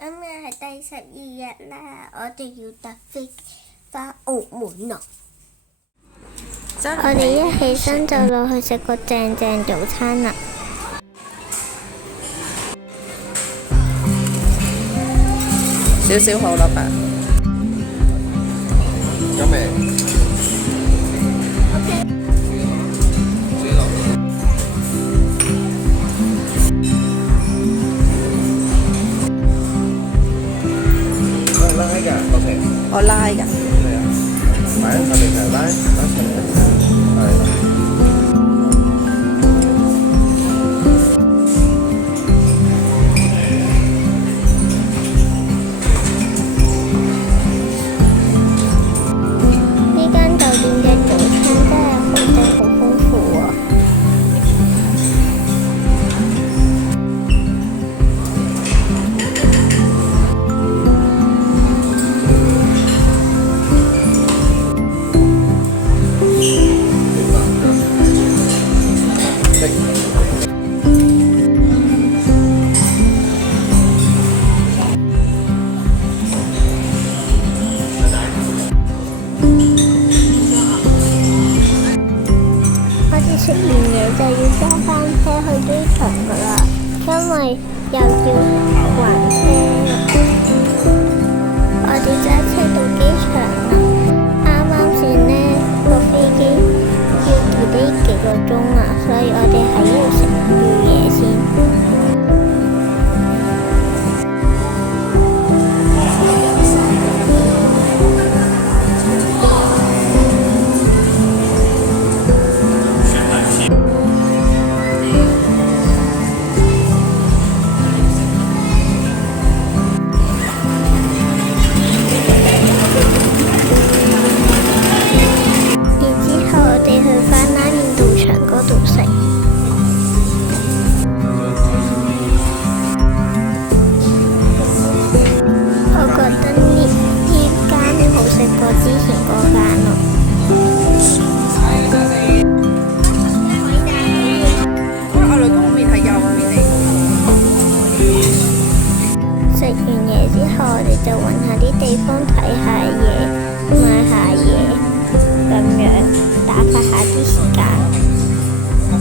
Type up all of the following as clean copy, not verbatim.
今日係第12日啦，我哋要搭飛機返澳門咯。我哋一起身就落去食個正早餐啦。少少好，老闆。有未？拉㗎，OK。我拉㗎。係啊，擺喺後面係拉上嚟，係。食完嘢就要揸返車去機場噶啦，因為又要還車。我哋揸車到機場啦，啱先呢個飛機要delay幾個鐘啊，所以我哋係要食嘢先。我哋就揾下啲地方睇下嘢，買下嘢，咁樣打發下啲時間。我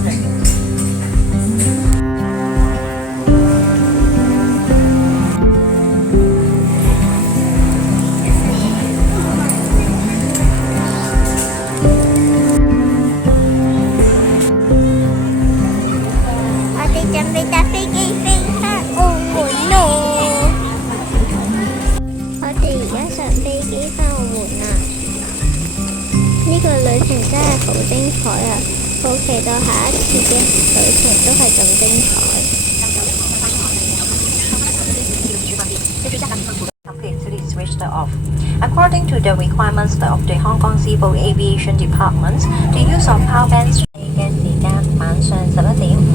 哋準備搭飛機飛返澳門咯。上飛機返澳門啦！呢個旅程真係好精彩啊！好期待下一次嘅旅程都係咁精彩。According to the requirements of the Hong Kong Civil Aviation Department, the use of power bands 嘅時間晚上11點。